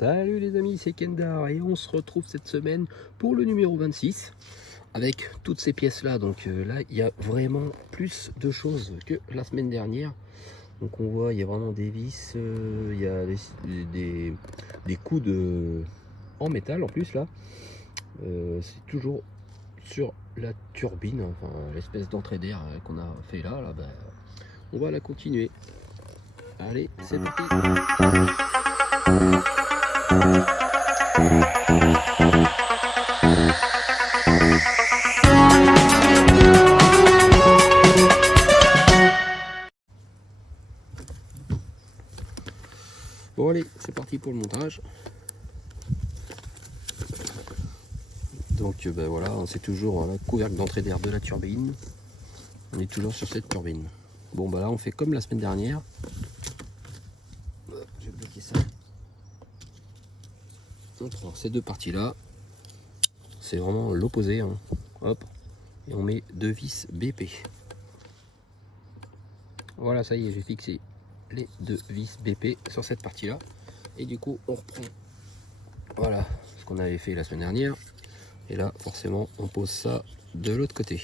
Salut les amis, c'est Kendar et on se retrouve cette semaine pour le numéro 26 avec toutes ces pièces là. Donc là il y a vraiment plus de choses que la semaine dernière. Donc on voit il y a vraiment des vis, il y a des coudes en métal en plus là. C'est toujours sur la turbine, enfin l'espèce d'entrée d'air qu'on a fait là, on va la continuer. Allez, c'est parti. Bon allez, c'est parti pour le montage. Donc ben voilà, c'est toujours le couvercle d'entrée d'air de la turbine. On est toujours sur cette turbine. Bon bah là on fait comme la semaine dernière. Je vais bloquer ça. On prend ces deux parties là. C'est vraiment l'opposé. Hein. Hop. Et on met deux vis BP. Voilà, ça y est, j'ai fixé les deux vis BP sur cette partie là. Et du coup on reprend. Voilà ce qu'on avait fait la semaine dernière. Et là forcément on pose ça de l'autre côté.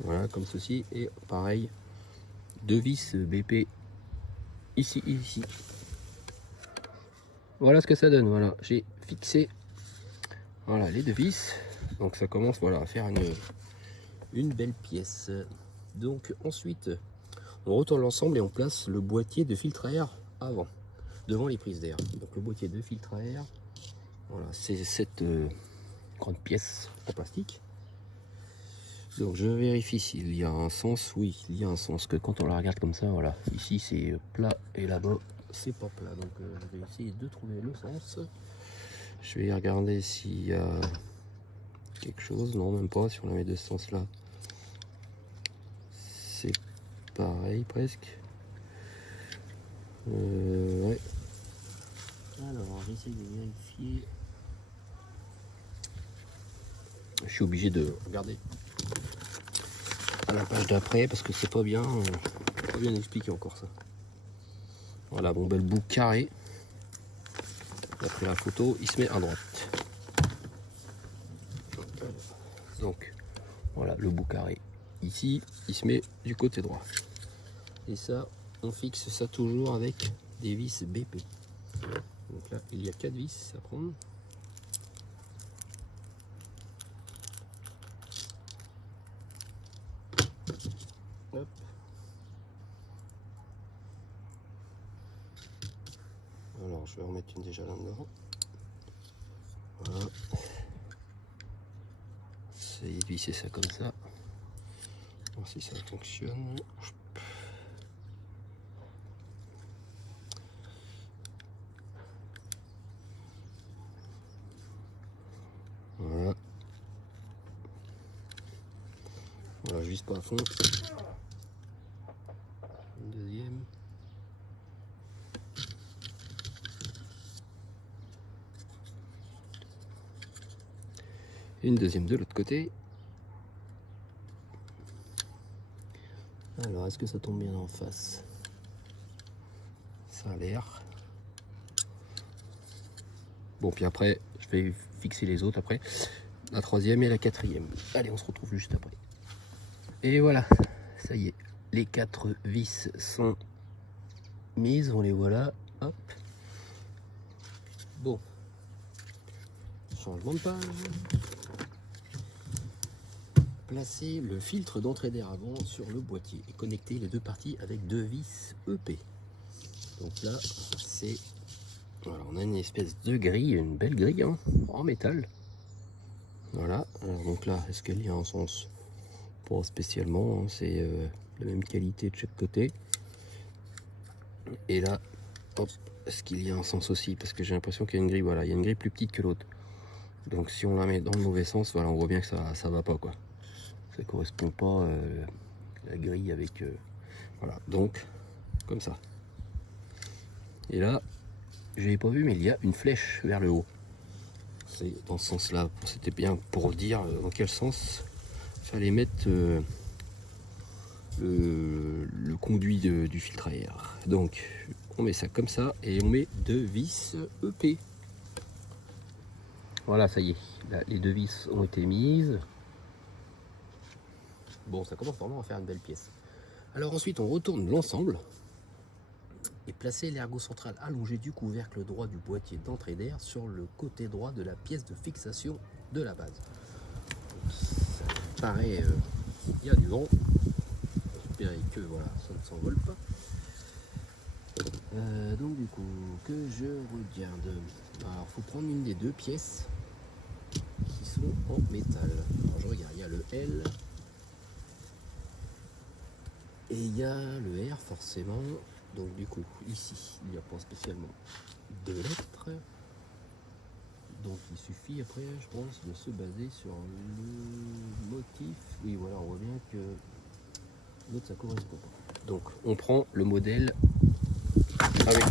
Voilà, comme ceci. Et pareil, deux vis BP ici et ici. Voilà ce que ça donne. Voilà, j'ai fixé voilà les deux vis. Donc ça commence voilà à faire une belle pièce. Donc ensuite on retourne l'ensemble et on place le boîtier de filtre à air avant, devant les prises d'air. Donc le boîtier de filtre à air, voilà, c'est cette grande pièce en plastique. Donc je vérifie s'il y a un sens. Oui, il y a un sens, que quand on la regarde comme ça, voilà, ici c'est plat et là-bas c'est pas plat. Donc je vais essayer de trouver le sens. Je vais regarder s'il y a quelque chose. Non, même pas. Si on la met de ce sens là, c'est pareil presque. Ouais. Alors j'essaie de vérifier. Je suis obligé de regarder à la page d'après parce que c'est pas bien expliqué encore ça. Voilà, bon, le bout carré, d'après la photo, il se met à droite. Donc voilà, le bout carré ici, il se met du côté droit. Et ça, on fixe ça toujours avec des vis BP. Donc là, il y a 4 vis à prendre. Hop. Alors je vais en mettre une déjà là-dedans. Voilà. C'est de visser ça comme ça. Voir si ça fonctionne. Voilà. Voilà, je vise pas à fond. Une deuxième. Une deuxième de l'autre côté. Alors, est-ce que ça tombe bien en face? Ça a l'air. Bon, puis après, je vais fixer les autres après. La troisième et la quatrième. Allez, on se retrouve juste après. Et voilà, ça y est. Les 4 vis sont mises, on les voit là. Hop. Bon. Changement de page. Placer le filtre d'entrée d'air avant sur le boîtier et connecter les deux parties avec deux vis EP. Donc là, c'est voilà, on a une espèce de grille, une belle grille hein, en métal. Voilà. Alors donc là, est-ce qu'elle y a un sens? Pas spécialement. Hein, c'est la même qualité de chaque côté. Et là, hop, est-ce qu'il y a un sens aussi? Parce que j'ai l'impression qu'il y a une grille. Voilà, il y a une grille plus petite que l'autre. Donc si on la met dans le mauvais sens, voilà, on voit bien que ça va pas quoi. Ça correspond pas la grille avec voilà, donc comme ça. Et là je n'avais pas vu, mais il y a une flèche vers le haut. C'est dans ce sens là, c'était bien pour dire dans quel sens fallait mettre le conduit du filtre à air. Donc on met ça comme ça et on met 2 vis EP. Voilà, ça y est, là, les 2 vis ont été mises. Bon, ça commence vraiment à faire une belle pièce. Alors ensuite, on retourne l'ensemble et placer l'ergot central allongé du couvercle droit du boîtier d'entrée d'air sur le côté droit de la pièce de fixation de la base. Donc, ça paraît, il y a du vent. Espérer que voilà, ça ne s'envole pas. Donc du coup, que je regarde. Alors, faut prendre une des 2 pièces qui sont en métal. Alors, je regarde, il y a le L et il y a le R forcément. Donc du coup, ici, il n'y a pas spécialement de lettres. Donc il suffit après, je pense, de se baser sur le motif. Oui, voilà, on voit bien que l'autre, ça correspond pas. Donc on prend le modèle avec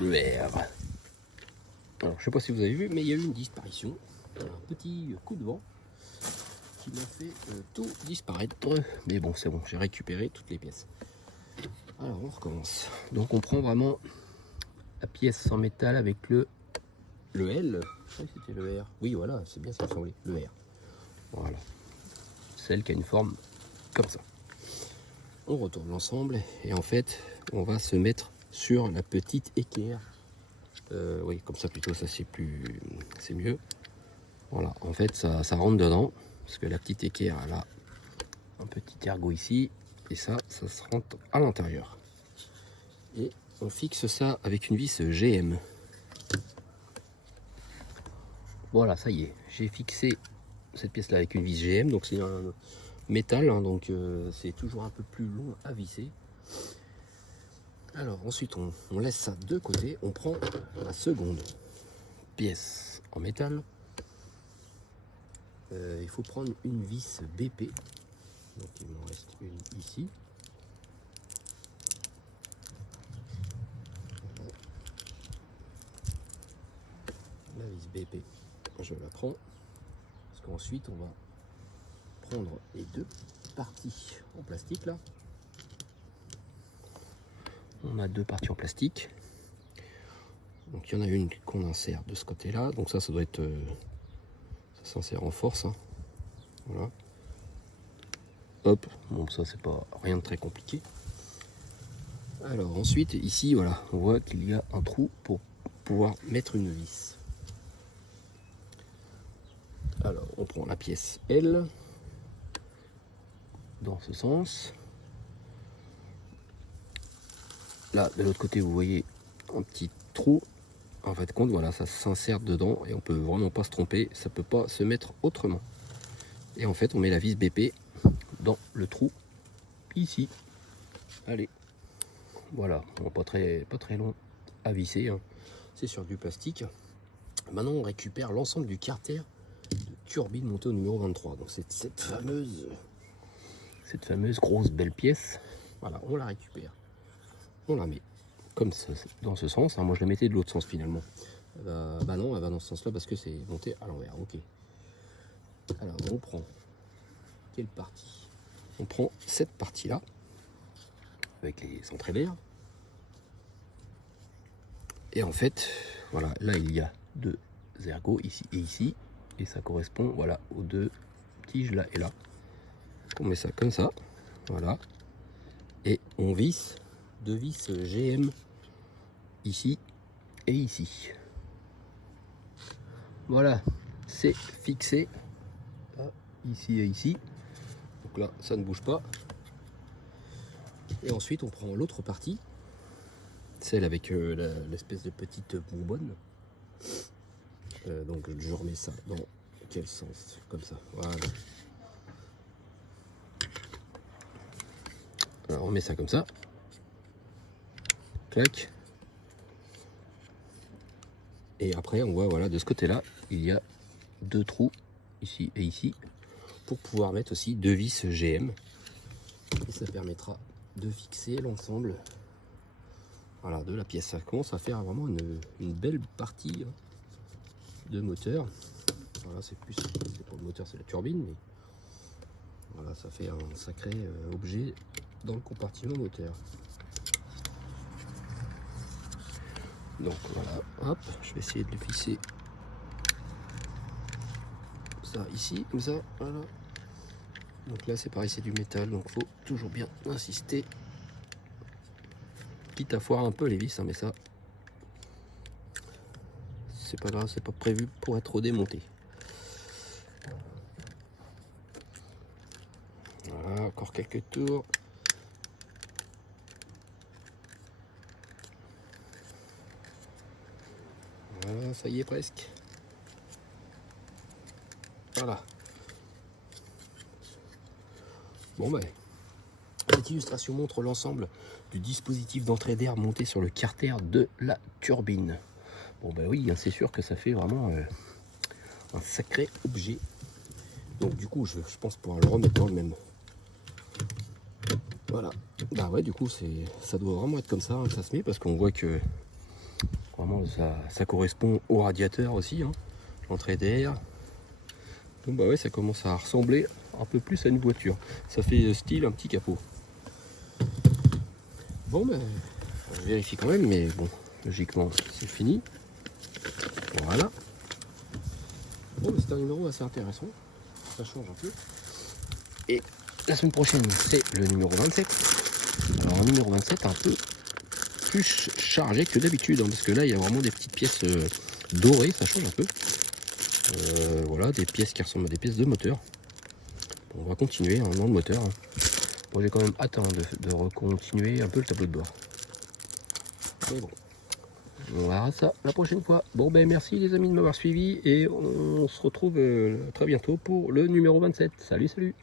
le R. Alors je sais pas si vous avez vu, mais il y a eu une disparition. Un petit coup de vent qui m'a fait tout disparaître. Mais bon, c'est bon, j'ai récupéré toutes les pièces. Alors on recommence. Donc on prend vraiment la pièce en métal avec le L. Oui, c'était le R. Oui, voilà, c'est bien ça me semblait. Le R. Voilà. Celle qui a une forme comme ça. On retourne l'ensemble et en fait, on va se mettre sur la petite équerre. Oui, comme ça plutôt, ça c'est mieux. Voilà, en fait, ça rentre dedans parce que la petite équerre, elle a un petit ergot ici et ça se rentre à l'intérieur. Et on fixe ça avec une vis GM. Voilà, ça y est, j'ai fixé cette pièce là avec une vis GM, donc c'est un métal, hein, donc c'est toujours un peu plus long à visser. Alors ensuite on laisse ça de côté, on prend la seconde pièce en métal. Il faut prendre une vis BP, donc il m'en reste une ici. La vis BP, je la prends, parce qu'ensuite on va prendre les 2 parties en plastique là. On a 2 parties en plastique. Donc il y en a une qu'on insère de ce côté là, donc ça doit être ça s'insère en force, hein. Voilà, hop, bon ça c'est pas rien de très compliqué. Alors ensuite ici voilà, on voit qu'il y a un trou pour pouvoir mettre une vis. Alors on prend la pièce L dans ce sens. Là de l'autre côté vous voyez un petit trou. En fait compte voilà, ça s'insère dedans et on peut vraiment pas se tromper, ça peut pas se mettre autrement. Et en fait on met la vis BP dans le trou ici. Allez, voilà, bon, pas très long à visser, hein. C'est sur du plastique. Maintenant on récupère l'ensemble du carter de turbine montée au numéro 23. Donc c'est cette fameuse grosse belle pièce. Voilà, on la récupère, on la met comme ça dans ce sens, hein. Moi je la mettais de l'autre sens finalement. Bah non, elle va dans ce sens là parce que c'est monté à l'envers. Ok, alors on prend quelle partie? On prend cette partie là avec les entrées d'air. Et en fait, voilà, là il y a 2 ergots ici et ici, et ça correspond voilà aux 2 tiges là et là. On met ça comme ça, voilà, et on visse 2 vis GM ici et ici. Voilà, c'est fixé là, ici et ici. Donc là, ça ne bouge pas. Et ensuite, on prend l'autre partie, celle avec l'espèce de petite bonbonne. Donc je remets ça dans quel sens? Comme ça, voilà. Alors on met ça comme ça. Clac. Et après on voit voilà de ce côté là il y a 2 trous ici et ici pour pouvoir mettre aussi 2 vis GM. Et ça permettra de fixer l'ensemble voilà, de la pièce. Ça commence à faire vraiment une belle partie de moteur. Voilà, c'est pas le moteur, c'est la turbine, mais voilà, ça fait un sacré objet dans le compartiment moteur. Donc voilà, hop, je vais essayer de le visser ça ici, comme ça, voilà. Donc là c'est pareil, c'est du métal, donc faut toujours bien insister. Quitte à foirer un peu les vis, hein, mais ça c'est pas grave, c'est pas prévu pour être démonté. Voilà, encore quelques tours. Voilà, ça y est presque. Voilà. Bon ben, cette illustration montre l'ensemble du dispositif d'entrée d'air monté sur le carter de la turbine. Bon ben oui, c'est sûr que ça fait vraiment un sacré objet. Donc du coup, je pense pouvoir le remettre dans le même. Voilà. Bah ouais, du coup, ça doit vraiment être comme ça, hein, que ça se met, parce qu'on voit que vraiment ça correspond au radiateur aussi, hein, l'entrée d'air. Donc bah ouais, ça commence à ressembler un peu plus à une voiture. Ça fait style un petit capot. Bon ben, je vérifie quand même, mais bon, logiquement c'est fini. Voilà. Bon, c'est un numéro assez intéressant. Ça change un peu. Et la semaine prochaine, c'est le numéro 27. Alors un numéro 27 un peu plus chargé que d'habitude, hein, parce que là il y a vraiment des petites pièces dorées, ça change un peu. Voilà, des pièces qui ressemblent à des pièces de moteur. Bon, on va continuer hein, dans le moteur. Hein. Bon, j'ai quand même hâte de recontinuer un peu le tableau de bord. Mais bon, on verra ça la prochaine fois. Bon ben merci les amis de m'avoir suivi et on se retrouve très bientôt pour le numéro 27. Salut, salut.